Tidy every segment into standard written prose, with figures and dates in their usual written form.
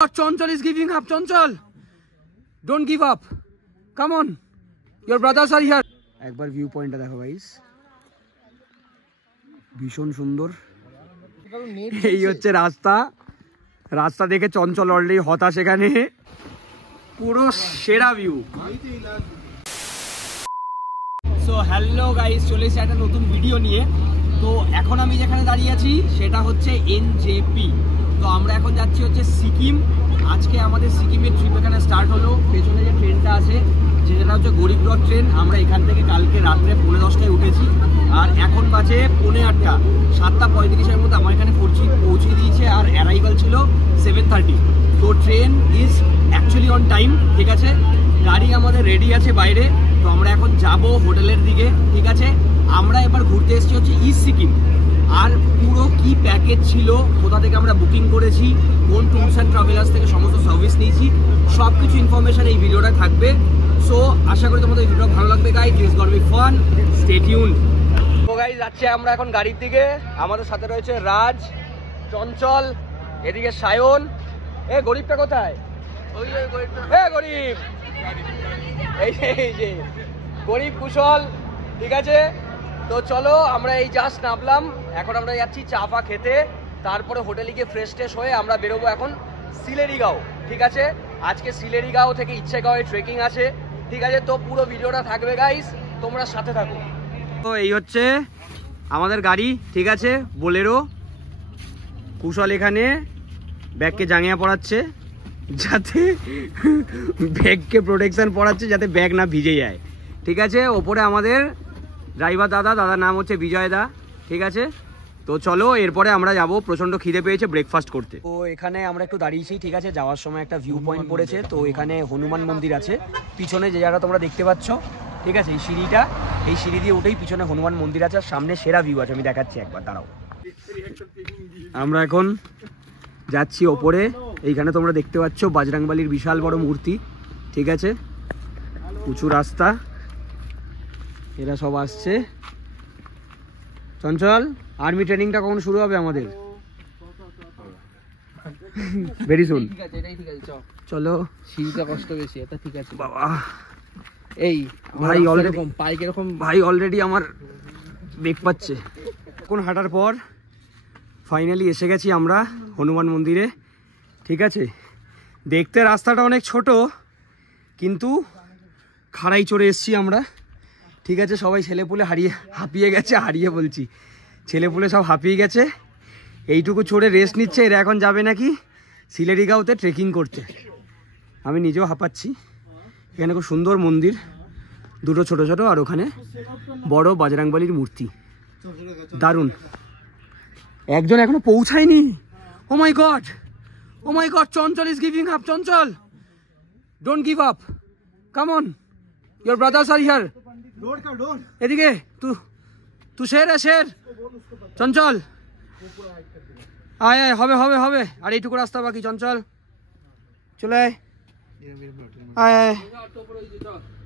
Chanchal is giving up. Chanchal, don't give up. Come on, your brothers are here. একবার view পয়েন্টটা দেখো guys, ভীষণ সুন্দর। এই হচ্ছে রাস্তা, রাস্তা দেখে চঞ্চল অলরেডি হতাশ। এখানে পুরো সেরা ভিউ। সো হ্যালো গাইস, চলে এসেছি একটা নতুন ভিডিও নিয়ে। তো এখন আমি যেখানে দাঁড়িয়ে আছি সেটা হচ্ছে এনজেপি। তো আমরা এখন যাচ্ছি হচ্ছে সিকিম। আজকে আমাদের সিকিমের ট্রিপ এখানে স্টার্ট হলো। পেছনে যে ট্রেনটা আছে যেটা হচ্ছে গরিব রথ ট্রেন, আমরা এখান থেকে কালকে রাত্রে 10:30টায় উঠেছি আর এখন বাজে 8:45। 7:35-এর মধ্যে আমার এখানে পৌঁছে দিয়েছে আর অ্যারাইভাল ছিল 7:30। তো train is actually on time, ঠিক আছে। গাড়ি আমাদের রেডি আছে বাইরে। তো আমরা এখন যাব হোটেলের দিকে, ঠিক আছে। আমরা এবার ঘুরতে এসেছি হচ্ছে ইস্ট সিকিম। আর পুরো কি প্যাকেজ ছিল, কোথা থেকে আমরা বুকিং করেছি, কোন ট্যুরস অ্যান্ড ট্রাভেলার্স থেকে সমস্ত সার্ভিস নিয়েছি, সব কিছু ইনফরমেশন এই ভিডিওটা থাকবে। সো আশা করি তোমাদের এই ভিডিও ভালো লাগবে guys. This goat B fun, stay tune. তো গাইস যাচ্ছি আমরা এখন গাড়ির দিকে। আমাদের সাথে রয়েছে রাজ, চঞ্চল, এদিকে সায়ন। এ গরিবটা কোথায়? এ গরিব, এই যে গরিব কুশল, ঠিক আছে। তো চলো আমরা এই জাস্ট নামলাম, এখন আমরা যাচ্ছি চা ফা খেতে। তারপরে হোটেলে গিয়ে ফ্রেশ ট্রেশ হয়ে আমরা বেরোবো এখন সিলেরিগাঁও, ঠিক আছে। আজকে সিলেরিগাঁও থেকে ইচ্ছেগাঁওয়ে ট্রেকিং আছে, ঠিক আছে। তো পুরো ভিডিওটা থাকবে গাইস, তোমরা সাথে থাকো। তো এই হচ্ছে আমাদের গাড়ি, ঠিক আছে, বোলেরো। কুশল এখানে ব্যাগকে জাঙ্গিয়া পড়াচ্ছে, যাতে ব্যাগকে প্রোটেকশন পড়াচ্ছে যাতে ব্যাগ না ভিজে যায়, ঠিক আছে। ওপরে আমাদের ড্রাইভার দাদার নাম হচ্ছে বিজয় দা, ঠিক আছে। তো চলো এরপরে আমরা যাব, প্রচণ্ড খিদে পেয়েছে, ব্রেকফাস্ট করতে। তো এখানে আমরা একটু দাঁড়িয়েছি, ঠিক আছে। যাওয়ার সময় একটা ভিউ পয়েন্ট পড়েছে। তো এখানে হনুমান মন্দির আছে পিছনে, যে জায়গাটা তোমরা দেখতে পাচ্ছ, ঠিক আছে। এই সিঁড়িটা, এই সিঁড়ি দিয়ে উঠেই পিছনে হনুমান মন্দির আছে আর সামনে সেরা ভিউ আছে, আমি দেখাচ্ছি একবার, দাঁড়াও। আমরা এখন যাচ্ছি ওপরে। এইখানে তোমরা দেখতে পাচ্ছ বাজরাংবালির বিশাল বড় মূর্তি, ঠিক আছে। উঁচু রাস্তা, এরা সব আসছে। চঞ্চল, আর্মি ট্রেনিংটা কখন শুরু হবে আমাদের? Very soon. ঠিক আছে, এটাই ঠিক আছে। চলো, সিঁড়িটা কষ্ট বেশি, এটা ঠিক আছে বাবা। এই ভাই অলরেডি পাইক এরকম, ভাই অলরেডি আমার বেগ পাচ্ছে। কোন হাঁটার পর ফাইনালি এসে গেছি আমরা হনুমান মন্দিরে, ঠিক আছে। দেখতে রাস্তাটা অনেক ছোট, কিন্তু খাড়াই চড়ে এসছি আমরা, ঠিক আছে। সবাই ছেলেপুলে হাঁপিয়ে গেছে, ছেলেপুলে সব হাঁপিয়ে গেছে। এইটুকু চড়ে রেস্ট নিচ্ছে। এরা এখন যাবে নাকি সিলেরিগাঁওতে ট্রেকিং করতে। আমি নিজেও হাঁপাচ্ছি। এখানে খুব সুন্দর মন্দির, দুটো ছোট ছোট, আর ওখানে বড় বাজরাংবালির মূর্তি, দারুণ। একজন এখনো পৌঁছায়নি। Oh my god, Chanchal is giving up. Chanchal, don't give up, come on, your brothers are here. এদিকে তু শের চঞ্চল, আয় হবে। আর এইটুকু রাস্তা বাকি, চঞ্চল চলে আয়,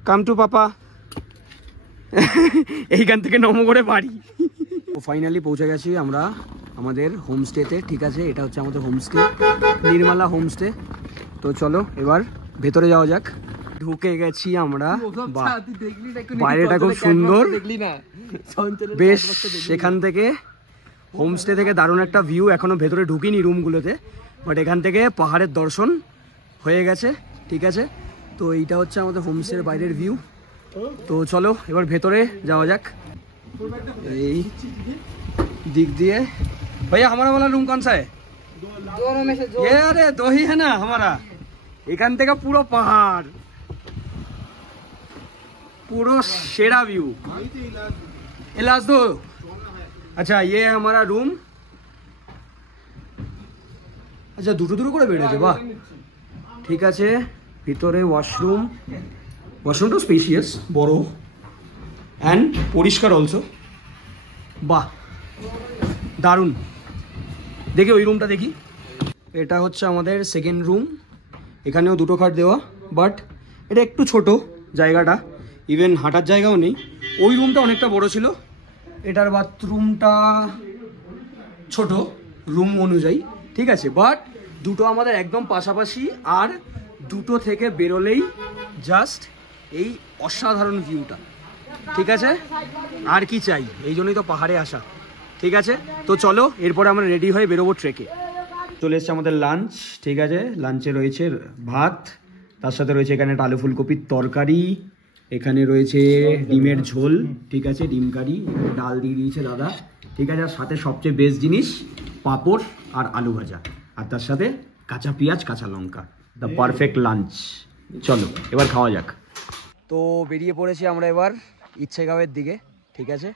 কাম টু পাপা। এইখান থেকে নমো করে বাড়ি। ফাইনালি পৌঁছে গেছি আমরা আমাদের হোমস্টেতে, ঠিক আছে। এটা হচ্ছে আমাদের হোমস্টে, নির্মলা হোমস্টে। তো চলো এবার ভেতরে যাওয়া যাক। ঢুকে গেছি আমরা, বাইরেটা খুব সুন্দর বেশ। সেখান থেকে হোমস্টে থেকে দারুণ একটা ভিউ। এখনো ভেতরে ঢুকিনি রুমগুলোতে, বাট এখান থেকে পাহাড়ের দর্শন হয়ে গেছে, ঠিক আছে। তো এইটা হচ্ছে আমাদের হোমস্টের বাইরের ভিউ। তো চলো এবার ভেতরে যাওয়া যাক। এই দিক দিয়ে ভাইয়া हमारा वाला रूम कौन सा है? दोनों में से दो। ये अरे दो ही है ना हमारा। এখান থেকে পুরো পাহাড়, পুরো সেরা ভিউ। इलाज दो। अच्छा ये है हमारा रूम। আচ্ছা দুটো করে বেড়েছে, বাহ, ঠিক আছে। ভিতরে ওয়াশরুমটা স্পেশিয়াস, বড় অ্যান্ড পরিষ্কার অলসো, বাহ দারুণ। দেখি ওই রুমটা দেখি। এটা হচ্ছে আমাদের সেকেন্ড রুম। এখানেও দুটো খাট দেওয়া, বাট এটা একটু ছোট জায়গাটা, ইভেন হাঁটার জায়গাও নেই। ওই রুমটা অনেকটা বড় ছিল। এটার বাথরুমটা ছোট রুম অনুযায়ী, ঠিক আছে, বাট দুটো আমাদের একদম পাশাপাশি, আর দুটো থেকে বেরোলেই জাস্ট এই অসাধারণ ভিউটা। ঠিক আছে, আর কি চাই, এই জন্যই তো পাহাড়ে আসা। ঠিক আছে, তো চলো এরপরে আমরা রেডি হয়ে বেরোবো ট্রেকে। চলে এসছে আমাদের লাঞ্চ। ঠিক আছে, লাঞ্চে রয়েছে ভাত, তার সাথে রয়েছে এখানে একটা আলু ফুলকপির তরকারি, এখানে রয়েছে ডিমের ঝোল, ঠিক আছে, ডিম কারি, এখানে ডাল দিয়ে দিয়েছে দাদা। ঠিক আছে, আর সাথে সবচেয়ে বেস্ট জিনিস পাঁপড় আর আলু ভাজা, আর তার সাথে কাঁচা পেঁয়াজ কাঁচা লঙ্কা। The perfect lunch. চলো এবার খাওয়া যাক। তো বেরিয়ে পড়েছি আমরা এবার ইচ্ছেগাঁওয়ের দিকে। ঠিক আছে,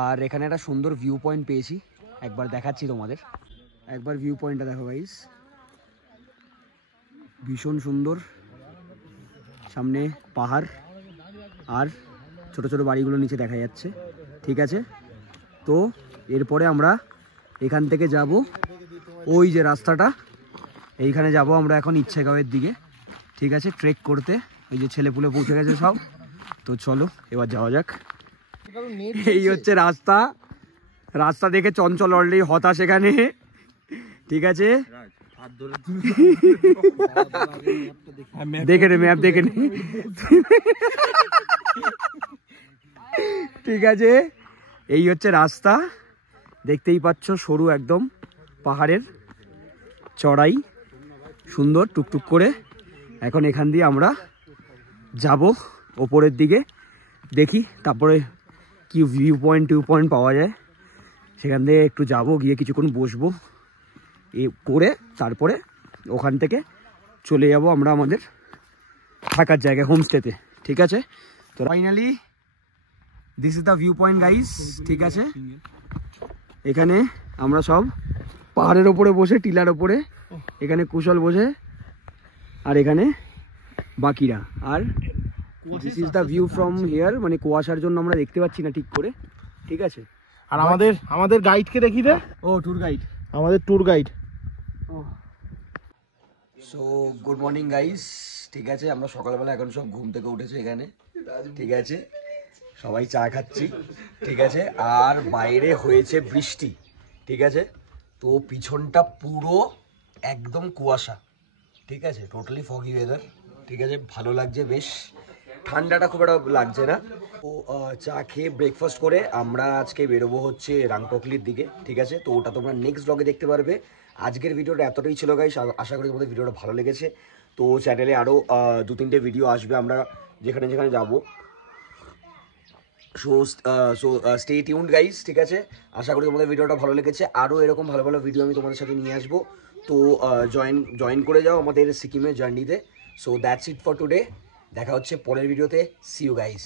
আর এখানে একটা সুন্দর ভিউ পয়েন্ট পেয়েছি, একবার দেখাচ্ছি তোমাদের। একবার ভিউ পয়েন্টটা দেখো গাইস, ভীষণ সুন্দর। সামনে পাহাড় আর ছোট ছোট বাড়িগুলো নিচে দেখা যাচ্ছে। ঠিক আছে, তো এরপরে আমরা এখান থেকে যাব ওই যে রাস্তাটা, এইখানে যাব আমরা এখন ইচ্ছেগাঁওয়ের দিকে। ঠিক আছে, ট্রেক করতে। ওই যে ছেলেপুলে পৌঁছে গেছে সব, তো চলো এবার যাওয়া যাক। এই হচ্ছে রাস্তা, রাস্তা দেখে চঞ্চল অলরেডি হতাশ এখানে। ঠিক আছে, দেখে নে ম্যাপ, দেখে নে। ঠিক আছে, এই হচ্ছে রাস্তা, দেখতেই পাচ্ছ, সরু একদম পাহাড়ের চড়াই, সুন্দর টুকটুক করে। এখন এখান দিয়ে আমরা যাব ওপরের দিকে, দেখি তারপরে কি ভিউ পয়েন্ট পাওয়া যায়, সেখান থেকে একটু যাব, গিয়ে কিছুক্ষণ বসবো এ করে তারপরে ওখান থেকে চলে যাব আমরা আমাদের থাকার জায়গায়, হোমস্টেতে। ঠিক আছে, তো finally this is the view point guys. ঠিক আছে, এখানে আমরা সব পাহাড়ের ওপরে বসে, টিলার ওপরে, এখানে কুশল বসে, আর এখানে বাকিরা। আর this is the view from here, মানে কুয়াশার জন্য আমরা দেখতে পাচ্ছি না ঠিক করে। ঠিক আছে, আর আমাদের গাইডকে দেখি দে। ও ট্যুর গাইড, আমাদের tour guide. So good morning guys. ঠিক আছে, আমরা সকালবেলা এখন সব ঘুম থেকে উঠেছি এখানে। ঠিক আছে, সবাই চা খাচ্ছি। ঠিক আছে, আর বাইরে হয়েছে বৃষ্টি। ঠিক আছে, তো পিছনটা পুরো একদম কুয়াশা। ঠিক আছে, টোটালি ফগি ওয়েদার। ঠিক আছে, ভালো লাগছে বেশ, ঠান্ডাটা খুব একটা লাগছে না। তো চা খেয়ে ব্রেকফাস্ট করে আমরা আজকে বেরোবো হচ্ছে রাংপকলির দিকে। ঠিক আছে, তো ওটা তোমরা নেক্সট ব্লগে দেখতে পারবে। আজকের ভিডিওটা এতটাই ছিল গাইস, আশা করি তোমাদের ভিডিওটা ভালো লেগেছে। তো চ্যানেলে আরও 2-3টে ভিডিও আসবে আমরা যেখানে যেখানে যাবো। So stay tuned guys. ঠিক আছে, আশা করি তোমাদের ভিডিওটা ভালো লেগেছে, আরও এরকম ভালো ভালো ভিডিও আমি তোমাদের সাথে নিয়ে আসবো। তো জয়েন করে যাও আমাদের সিকিমের জার্নিতে। So that's it for today, দেখা হচ্ছে পরের ভিডিওতে। See you guys.